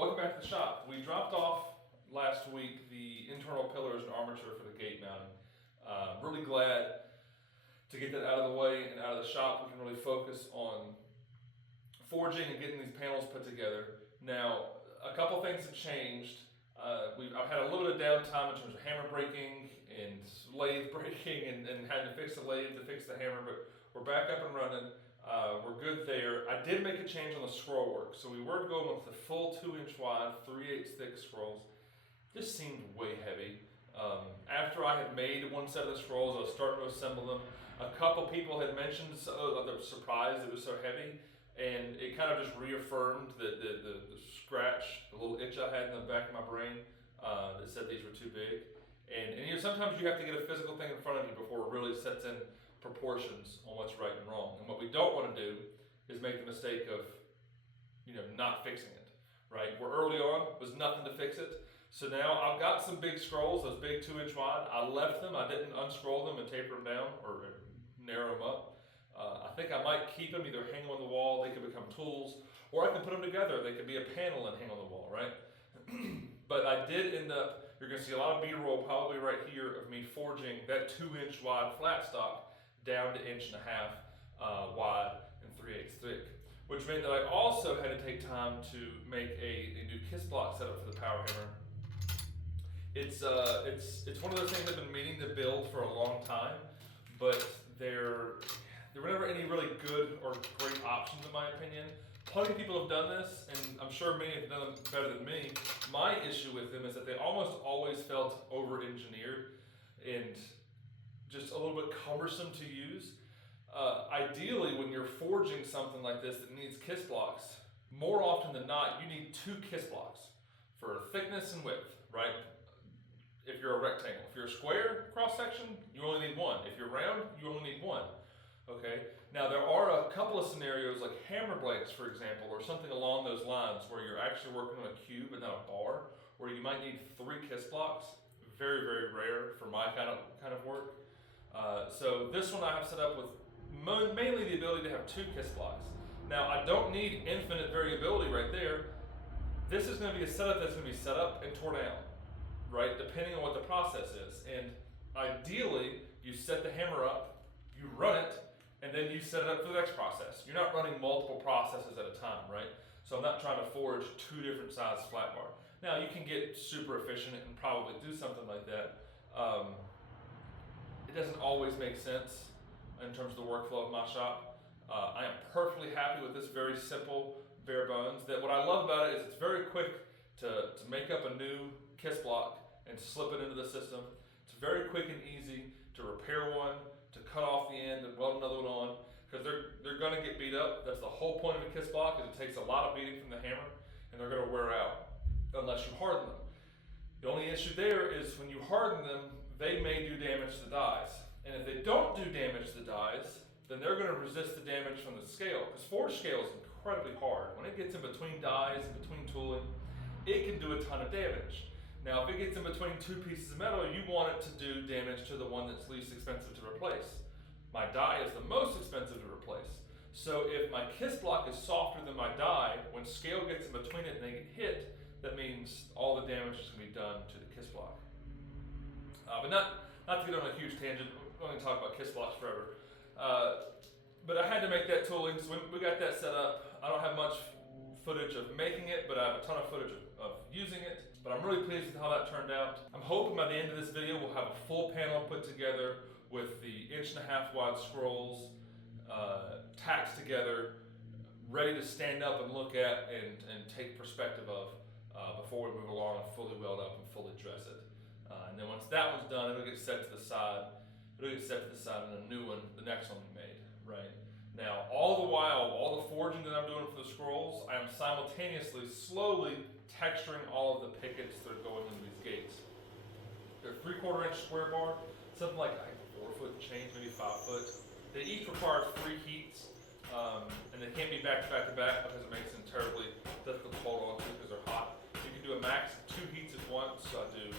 Welcome back to the shop. We dropped off last week the internal pillars and armature for the gate mounting. Really glad to get that out of the way and out of the shop. We can really focus on forging and getting these panels put together. Now, a couple things have changed. I've had a little bit of downtime in terms of hammer breaking and lathe breaking and having to fix the lathe to fix the hammer, but we're back up and running. We're good there. I did make a change on the scroll work. So we were going with the full 2-inch wide, 3/8 thick scrolls. This seemed way heavy. After I had made one set of the scrolls, I was starting to assemble them. A couple people had mentioned they were surprised it was so heavy, and it kind of just reaffirmed the scratch, the little itch I had in the back of my brain that said these were too big. And you know, sometimes you have to get a physical thing in front of you before it really sets in proportions on what's right and wrong. And what we don't want to do is make the mistake of, not fixing it, right? Where early on was nothing to fix it. So now I've got some big scrolls, those big 2-inch wide. I left them. I didn't unscroll them and taper them down or narrow them up. I think I might keep them, either hang them on the wall, they could become tools, or I can put them together. They could be a panel and hang on the wall, right? But I did end up, you're going to see a lot of B-roll probably right here of me forging that 2-inch wide flat stock down to 1.5 inch wide and 3/8 thick, which meant that I also had to take time to make a new kiss block setup for the power hammer. It's one of those things I've been meaning to build for a long time, but there were never any really good or great options in my opinion. Plenty of people have done this, and I'm sure many have done them better than me. My issue with them is that they almost always felt over-engineered and just a little bit cumbersome to use. Ideally, when you're forging something like this that needs kiss blocks, more often than not, you need 2 kiss blocks for thickness and width, right? If you're a rectangle. If you're a square cross section, you only need 1. If you're round, you only need 1. Okay? Now there are a couple of scenarios like hammer blanks, for example, or something along those lines where you're actually working on a cube and not a bar, where you might need 3 kiss blocks. Very, very rare for my kind of work. So this one I have set up with mainly the ability to have 2 kiss blocks. Now I don't need infinite variability right there. This is going to be a setup that's going to be set up and torn down, right? Depending on what the process is. And ideally, you set the hammer up, you run it, and then you set it up for the next process. You're not running multiple processes at a time, right? So I'm not trying to forge 2 different size flat bar. Now you can get super efficient and probably do something like that. It doesn't always make sense in terms of the workflow of my shop. I am perfectly happy with this very simple, bare bones. That what I love about it is it's very quick to make up a new kiss block and slip it into the system. It's very quick and easy to repair one, to cut off the end and weld another one on, because they're going to get beat up. That's the whole point of a kiss block, is it takes a lot of beating from the hammer, and they're going to wear out unless you harden them. The only issue there is when you harden them, they may do damage to the dies. And if they don't do damage to the dies, then they're going to resist the damage from the scale, because forged scale is incredibly hard. When it gets in between dies and between tooling, it can do a ton of damage. Now, if it gets in between 2 pieces of metal, you want it to do damage to the one that's least expensive to replace. My die is the most expensive to replace. So if my kiss block is softer than my die, when scale gets in between it and they get hit, that means all the damage is going to be done to the kiss block. But not to get on a huge tangent, we're going to talk about kiss blocks forever. But I had to make that tooling, so we got that set up. I don't have much footage of making it, but I have a ton of footage of using it. But I'm really pleased with how that turned out. I'm hoping by the end of this video we'll have a full panel put together with the 1.5 inch wide scrolls tacked together, ready to stand up and look at and take perspective of before we move along and fully weld up and fully dress it. And then once that one's done, it'll get set to the side. It'll get set to the side, and a new one, the next one we made, right? Now, all the while, all the forging that I'm doing for the scrolls, I am simultaneously, slowly texturing all of the pickets that are going into these gates. They're 3/4 inch square bar, something like 4 foot change, maybe 5 foot. They each require 3 heats, and they can't be back to back to back because it makes them terribly difficult to hold on to because they're hot. You can do a max of 2 heats at once, so I do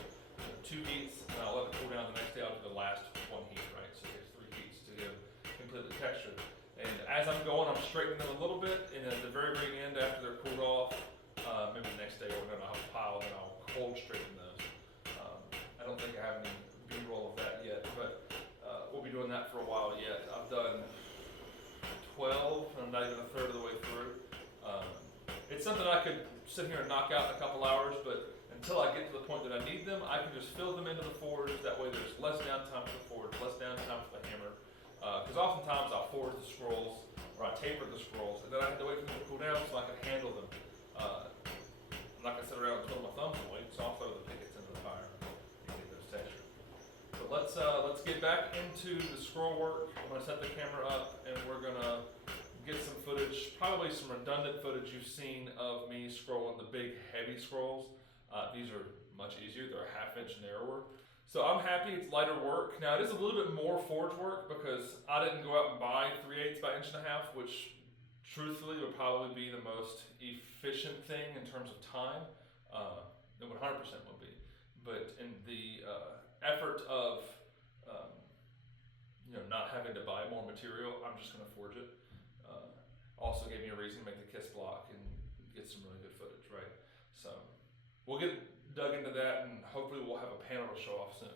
2 heats, and I'll let it cool down the next day. I'll do the last 1 heat, right? So there's 3 heats to give completely textured. And as I'm going, I'm straightening them a little bit, and at the very, very end, after they're cooled off, maybe the next day we're gonna have a pile, and I'll cold straighten those. I don't think I have any B-roll of that yet, but we'll be doing that for a while yet. I've done 12, and I'm not even a third of the way through. It's something I could sit here and knock out in a couple hours, but until I get to the point that I need them, I can just fill them into the forge. That way there's less downtime for the forge, less downtime for the hammer. Because oftentimes I'll forge the scrolls, or I taper the scrolls, and then I have to wait for them to cool down so I can handle them. I'm not going to sit around and twiddle my thumbs and wait, so I'll throw the pickets into the fire and get those textured. But let's get back into the scroll work. I'm going to set the camera up, and we're going to get some footage, probably some redundant footage you've seen of me scrolling the big heavy scrolls. These are much easier, they're a half-inch narrower. So I'm happy it's lighter work. Now it is a little bit more forge work because I didn't go out and buy 3/8 by 1.5 inches, which truthfully would probably be the most efficient thing in terms of time. It 100% would be. But in the effort of not having to buy more material, I'm just going to forge it. Also gave me a reason to make the kiss block and get some really good footage, right? So we'll get dug into that, and hopefully we'll have a panel to show off soon.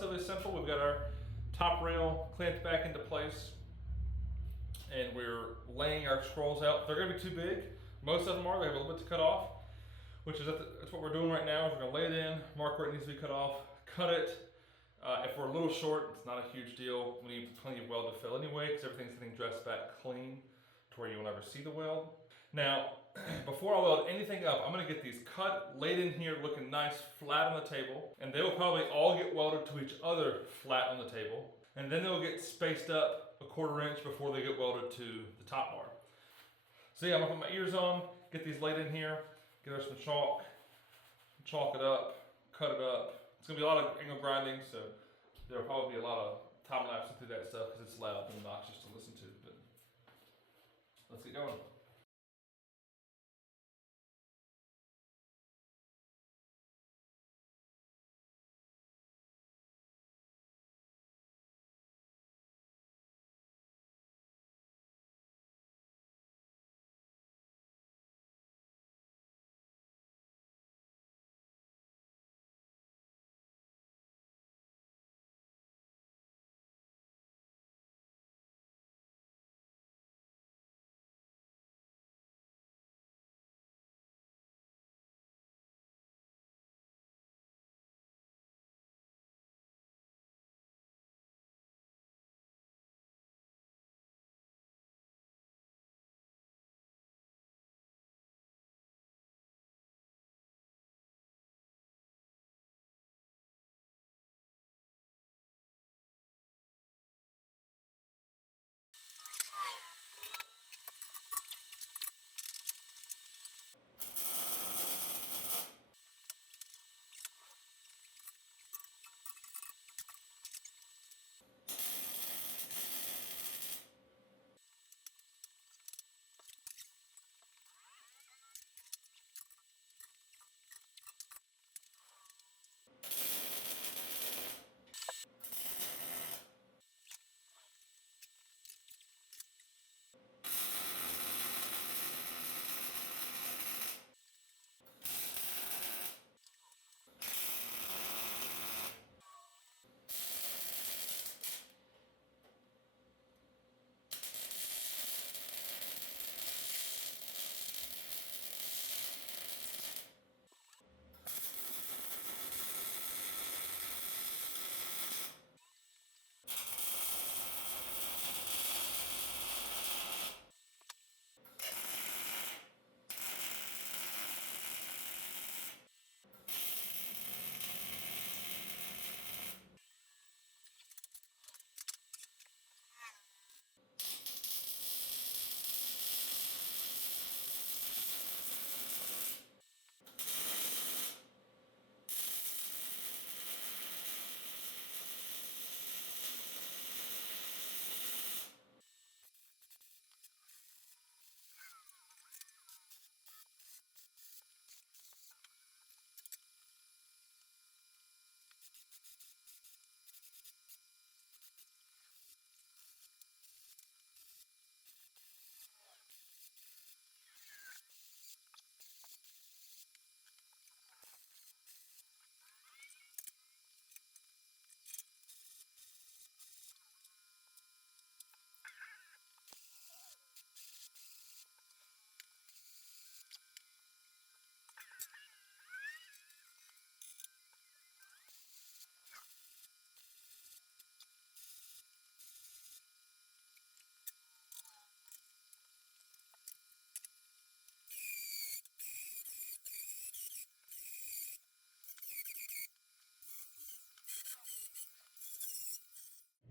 relatively simple. We've got our top rail clamped back into place, and we're laying our scrolls out. They're gonna be too big. Most of them are, they have a little bit to cut off, which is that's what we're doing right now. Is we're gonna lay it in, mark where it needs to be cut off, cut it. If we're a little short, it's not a huge deal. We need plenty of weld to fill anyway, because everything's getting dressed back clean to where you will never see the weld. Now, before I weld anything up, I'm gonna get these cut, laid in here, looking nice, flat on the table, and they will probably all get welded to each other flat on the table, and then they'll get spaced up a 1/4 inch before they get welded to the top bar. So yeah, I'm gonna put my ears on, get these laid in here, get her some chalk it up, cut it up. It's gonna be a lot of angle grinding, so there'll probably be a lot of time lapsing through that stuff because it's loud and obnoxious to listen to, but let's get going.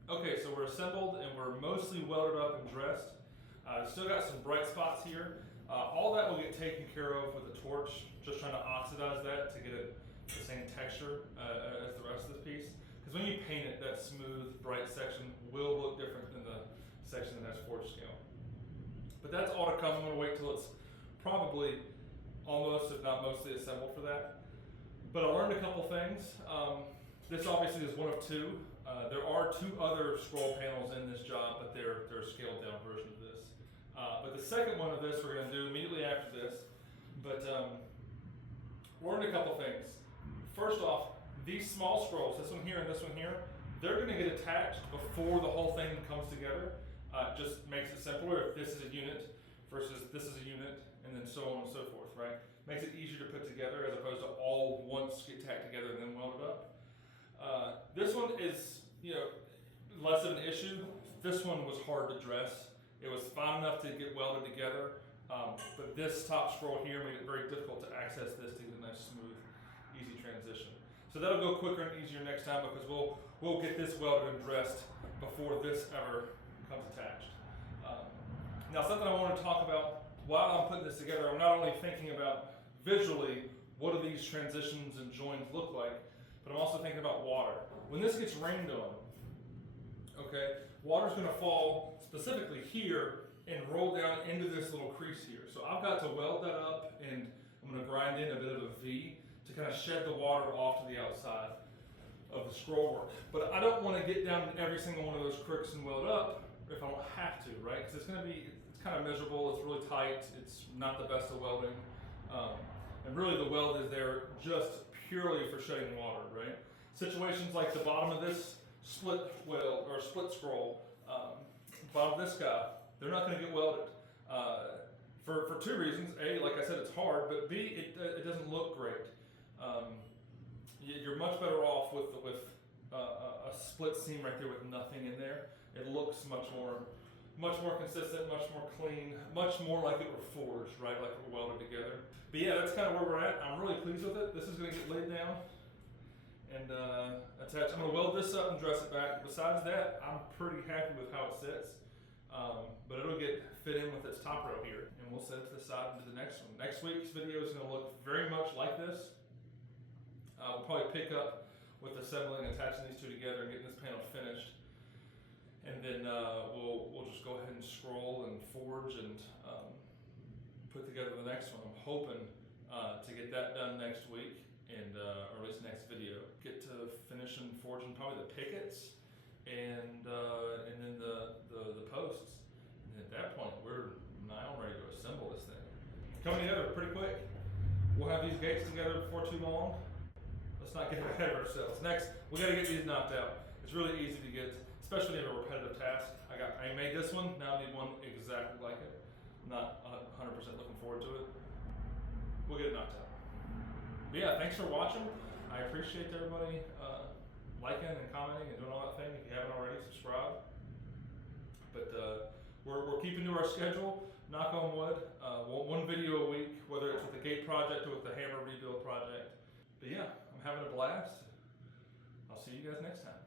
Okay, so we're assembled and we're mostly welded up and dressed. Still got some bright spots here. All that will get taken care of with a torch, just trying to oxidize that to get it the same texture as the rest of this piece. Because when you paint it, that smooth, bright section will look different than the section that has forged scale. But that's all to come. I'm gonna wait till it's probably almost, if not mostly, assembled for that. But I learned a couple things. This obviously is one of two. There are 2 other scroll panels in this job, but they're a scaled down version of this. But the second one of this we're going to do immediately after this. But learned a couple things. First off, these small scrolls, this one here and this one here, they're going to get attached before the whole thing comes together. Just makes it simpler if this is a unit versus this is a unit, and then so on and so forth, right? Makes it easier to put together as opposed to all once get tacked together and then welded up. This one is, less of an issue. This one was hard to dress. It was fine enough to get welded together, but this top scroll here made it very difficult to access this to get a nice, smooth, easy transition. So that'll go quicker and easier next time because we'll get this welded and dressed before this ever comes attached. Now, something I want to talk about while I'm putting this together, I'm not only thinking about visually what do these transitions and joins look like, but I'm also thinking about water. When this gets rained on, okay, water's going to fall specifically here and roll down into this little crease here. So I've got to weld that up, and I'm going to grind in a bit of a V to kind of shed the water off to the outside of the scroll work. But I don't want to get down in every single one of those crooks and weld up if I don't have to, right? Because it's kind of miserable, it's really tight, it's not the best of welding. And really the weld is there just purely for shedding water, right? Situations like the bottom of this split weld or split scroll, bottom of this guy, they're not going to get welded. For two reasons. A, like I said, it's hard, but B, it doesn't look great. You're much better off with a split seam right there with nothing in there. It looks much more consistent, much more clean, much more like it were forged, right? Like it were welded together. But yeah, that's kind of where we're at. I'm really pleased with it. This is going to get laid down and attached. I'm going to weld this up and dress it back. Besides that, I'm pretty happy with how it sits. But it'll get fit in with its top row here, and we'll set it to the side into the next one. Next week's video is going to look very much like this. We'll probably pick up with assembling and attaching these two together and getting this panel finished. And then we'll just go ahead and scroll and forge and put together the next one. I'm hoping to get that done next week, and or at least next video. Get to finishing forging probably the pickets and then the posts. And at that point, we're now ready to assemble this thing. Coming together pretty quick. We'll have these gates together before too long. Let's not get ahead of ourselves. Next, we got to get these knocked out. It's really easy to get, especially in a repetitive task. I made this one, now I need one exactly like it. I'm not 100% looking forward to it. We'll get it knocked out. But yeah, thanks for watching. I appreciate everybody liking and commenting and doing all that thing. If you haven't already, subscribe. But we're keeping to our schedule, knock on wood. One video a week, whether it's with the gate project or with the hammer rebuild project. But yeah, I'm having a blast. I'll see you guys next time.